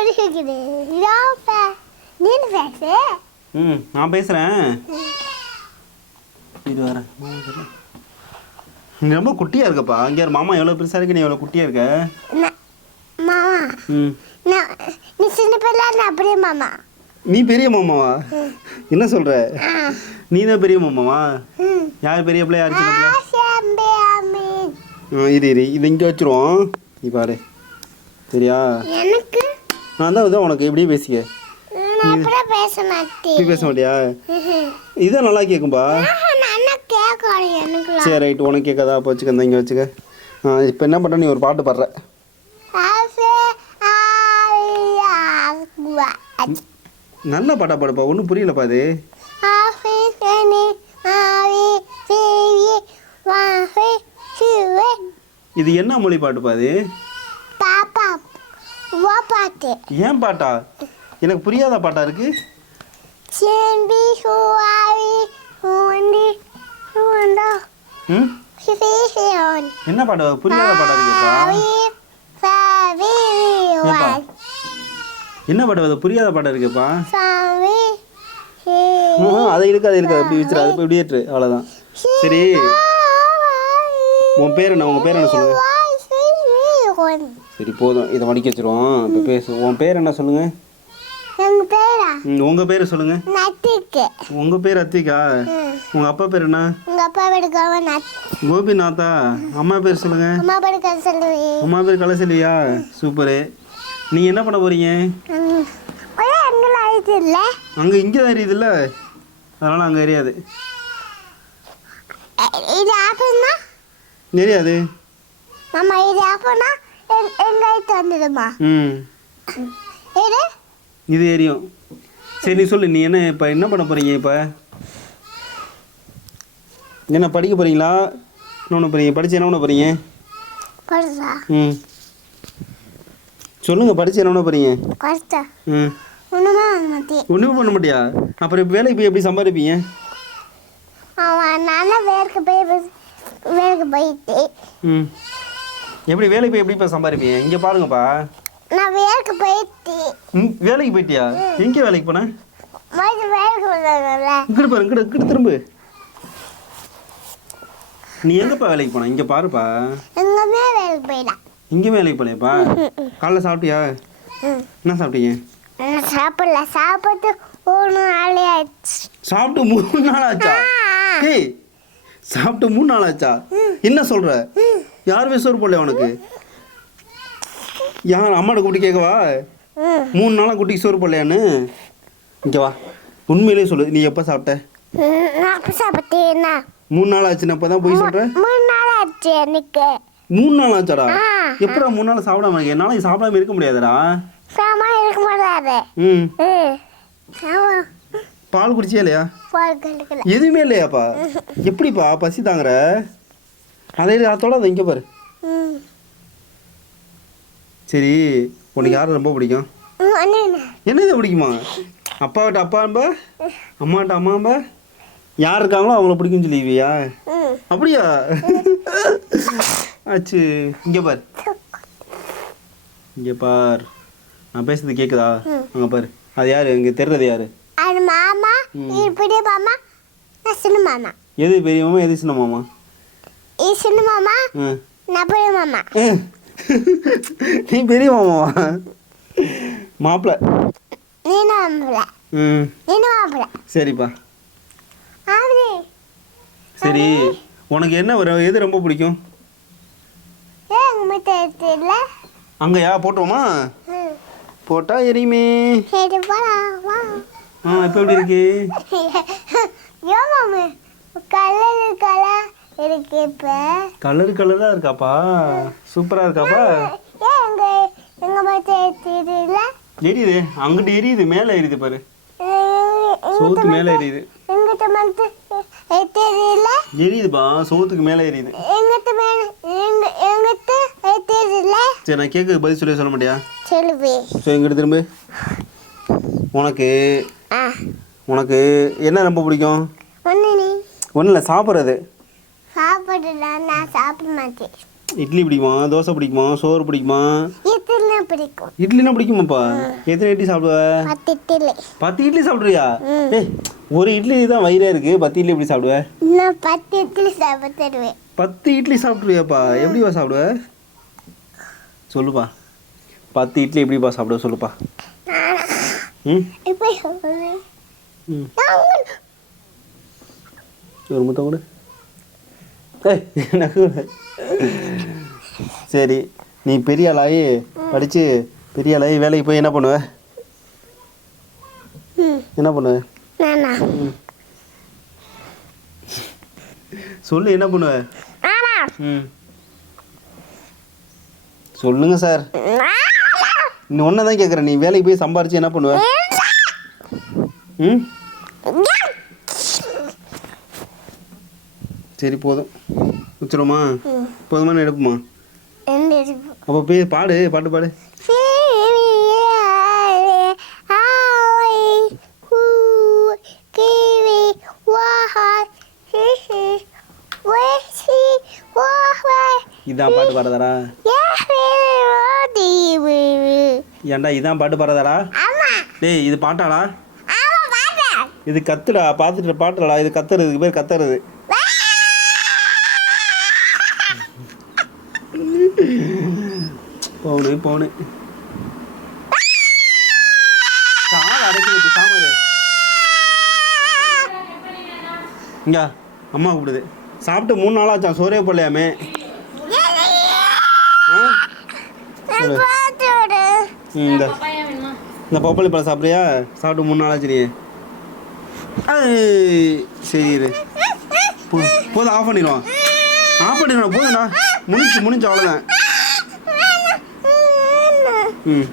பிடிக்குது. நீ பேசு. நான் பேசுகிறேன். இது வரேன். நீ ரொம்ப குட்டியாக இருக்கப்பா. இங்கே மாமா எவ்வளோ பெருசாக இருக்கு, நீ எவ்வளோ குட்டியாக இருக்க. மாமா நீ சின்ன பிள்ளை, நான் பெரிய மாமா. நீ பெரிய மாமாவா? என்ன சொல்கிற? நீ தான் பெரிய மாமாவா? யார் பெரிய பிள்ளை, யார் சின்ன பிள்ளை? இது இது இங்கே வச்சுருவோம். நீ பாரு, சரியா? எனக்கு நான் தான் உனக்கு எப்படியே பேசிக்க. பேச மாட்டேன். பேச மாட்டியா? இதுதான் நல்லா கேட்கும்பா. சரி ரைட், உனக்கு கேட்காதா? அப்போ வச்சுக்க, இங்கே வச்சுக்க. இப்போ என்ன பண்ணுற, நீ ஒரு பாட்டு பாடுற. நல்ல பாட்டா பாடுப்பா, ஒன்றும் புரியலப்பா அது. இது என்ன மொழி பாட்டுப்பா அது? ஏன் பாட்டா? எனக்கு புரியாத பாட்டா இருக்கு. என்ன பாட்டு? புரியாத பாட்டா இருக்குப்பா. என்ன பாட்டு? அது புரியாத பாட்டா இருக்குப்பா. அதை இருக்காது அப்படி வச்சுரு, அது இப்படி ஏற்று, அவ்வளோதான். சரி, உன் பேர் என்ன? உங்கள் பேர் என்ன சொல்லுங்க. சரி போதும், இதை மடிக்க வச்சிருவோம். இப்போ பேசு. உன் பேர் என்ன சொல்லுங்க. உங்கள் பேர் சொல்லுங்க. உங்கள் பேர் அத்திகா. உங்கள் அப்பா பேர் என்ன? கோபிநாத்தா. அம்மா பேர் சொல்லுங்க. அம்மா பேர் கலசலியா. சூப்பரு. நீங்கள் என்ன பண்ண போறீங்க? அங்கே இங்கே தான் எரியுதுல்ல, அதனால் அங்கே எரியாது. எரியாது. இது எரியும். சரி நீ சொல்லு, நீ என்ன இப்போ என்ன பண்ண போகிறீங்க? இப்போ என்ன படிக்க போகிறீங்களா? என்ன பண்ண போகிறீங்க? படித்து என்ன பண்ண போகிறீங்க? சொல்லுங்கள், படித்து என்ன பண்ண போகிறீங்க? ஒன்றுமே பண்ண மாட்டியா? அப்புறம் இப்போ வேலைக்கு போய் எப்படி சம்பாதிப்பீங்க? எப்படி வேலைக்கு போய் எப்படிப்பா சம்பாதிப்பீங்க? இங்கே பாருங்கப்பா. நான் வேலைக்கு போயிட்டு. வேலைக்கு போயிட்டியா? எங்கே வேலைக்கு போன? இங்கிட்டு பாரு, இங்கிட்டு திரும்ப. நீ எங்கப்பா வேலைக்கு போன? இங்கே பாருப்பா. எங்கேயுமே வேலைக்கு போயிடா. இங்கே வேலைக்கு போலையாப்பா? காலைல சாப்பிட்டியா? என்ன சாப்பிட்டீங்க? சாப்பிடல, சாப்பிட்டு 3 நாள் ஆச்சு. சாப்பிட்டு 3 நாள் ஆச்சா? ஏய், சாப்பிட்டு 3 நாள் ஆச்சா? என்ன சொல்ற? யாருமே சோறு போடல உனக்கு? யார் அம்மாட்ட கூப்பிட்டு கேட்கவா? 3 நாளாக குட்டிக்கு சோறு போடலையான்னு? இங்கே வா, உண்மையிலே சொல்லு, நீ எப்போ சாப்பிட்ட? சாப்பிட்டேன். 3 நாள் ஆச்சுன்னு அப்போ தான் போய் சொல்கிறேன். 3 நாள் ஆச்சு எனக்கு. 3 நாள் ஆச்சாடா? எப்படா 3 நாள் சாப்பிடாம இருக்கு? என்னால் சாப்பிடாம இருக்க முடியாதுடா. இருக்க முடியாது. பால் குடிச்சியா இல்லையா? எதுவுமே இல்லையாப்பா? எப்படிப்பா பசி தாங்குற? அதோட அதை இங்கே பாரு. சரி, உனக்கு யாரை ரொம்ப பிடிக்கும்? என்னது பிடிக்குமா? அப்பாவிட்ட அப்பாம்பா, அம்மாட்ட அம்மாம்பா, யார் இருக்காங்களோ அவங்கள பிடிக்கும்னு சொல்லிவியா? அப்படியா? ஆச்சு. இங்கே பார், இங்கே பார். நான் பேசுறது கேட்குதா? அங்கே பாரு. அது யார்? இங்கே தெரிறது யார்? மாமா. பெரிய மாமா, சின்ன மாமா. எது பெரிய மாமா, எது சின்ன மாமா? சின்ன மாமா, நான் பெரிய மாமா. நீ பெரிய மாமாவா? மாப்பிள்ள. சரிப்பா. சரி, உனக்கு என்ன எது ரொம்ப பிடிக்கும்? அங்கயா போட்டோமா? போட்டா எரியுமே. இப்போ எப்படி இருக்கு? கலர் கலராக இருக்காப்பா. சூப்பராக இருக்காப்பா. எரியுது, அங்கிட்டு எரியுது, மேலே எரியுது பாரு. சோத்துக்கு மேலே எரியுது. எரியுதுப்பா, சோத்துக்கு மேலே எரியுது. சரி, நான் கேட்க பதில் சொல்ல மாட்டியா? சரி, இங்கிட்டு திரும்ப. உனக்கு என்ன ரொம்ப பிடிக்கும்? ஒன்றும் இல்லை, சாப்பிட்றது. சாப்பிடல, நான் சாப்பிட மாட்டேன். இட்லி பிடிக்குமா, தோசை பிடிக்குமா, சோறு பிடிக்குமா? இதெல்லாம் பிடிக்கும். இட்லினா பிடிக்குமாப்பா? எத்தனை இட்லி சாப்பிடுவ? 10 இட்லி. 10 இட்லி சாப்பிட்றியா? ஏய், ஒரு இட்லி தான் வயிறே இருக்கு, 10 இட்லி எப்படி சாப்பிடுவ? நான் 10 இட்லி சாப்பிட்டுருவேன். 10 இட்லி சாப்பிட்ருவியாப்பா? எப்படிப்பா சாப்பிடுவ? சொல்லுப்பா, 10 இட்லி எப்படிப்பா சாப்பிடுவ சொல்லுப்பா. ம் எப்படி சொல்றேன்? ம் ஒரு முட்டை கொடு. ஏய், நகுல. சரி, நீ பெரிய ஆளாகி படித்து பெரிய ஆளாகி வேலைக்கு போய் என்ன பண்ணுவ? என்ன பண்ணுவ? நானா? சொல்லு, என்ன பண்ணுவ? நானா? ம் சொல்லுங்க சார். இன்னும் ஒன்று தான் கேட்குறேன், நீ வேலைக்கு போய் சம்பாரிச்சு என்ன பண்ணுவ? ம் சரி, போதும். வச்சுருமா? போதுமான எடுப்புமா? அப்போ போய் பாடு, பாட்டு பாடு. இதான் பாட்டு பாடுறதாடா? ஏன்டா இதான் பாட்டு பாடுறதாடா? டேய், இது பாட்டாடா? இது கத்துடா, பார்த்துட்டு பாட்டுடா. இது கத்துறது, இதுக்கு பேர் கத்துறது. போனு சாமி அடைக்கிறது. சாமி இங்க அம்மா கூப்பிடுது. சாப்பிட்டு 3 நாள் ஆச்சான், சோறே போடலையாமே. இந்த பப்பாளி பழம் சாப்பிட்றியா? சாப்பிட்டு 3 நாள் ஆச்சு. நீ சரி, போதும், ஆஃப் பண்ணிடுவான். போதுண்ணா. முடிஞ்சு அவ்வளோதான். ம்.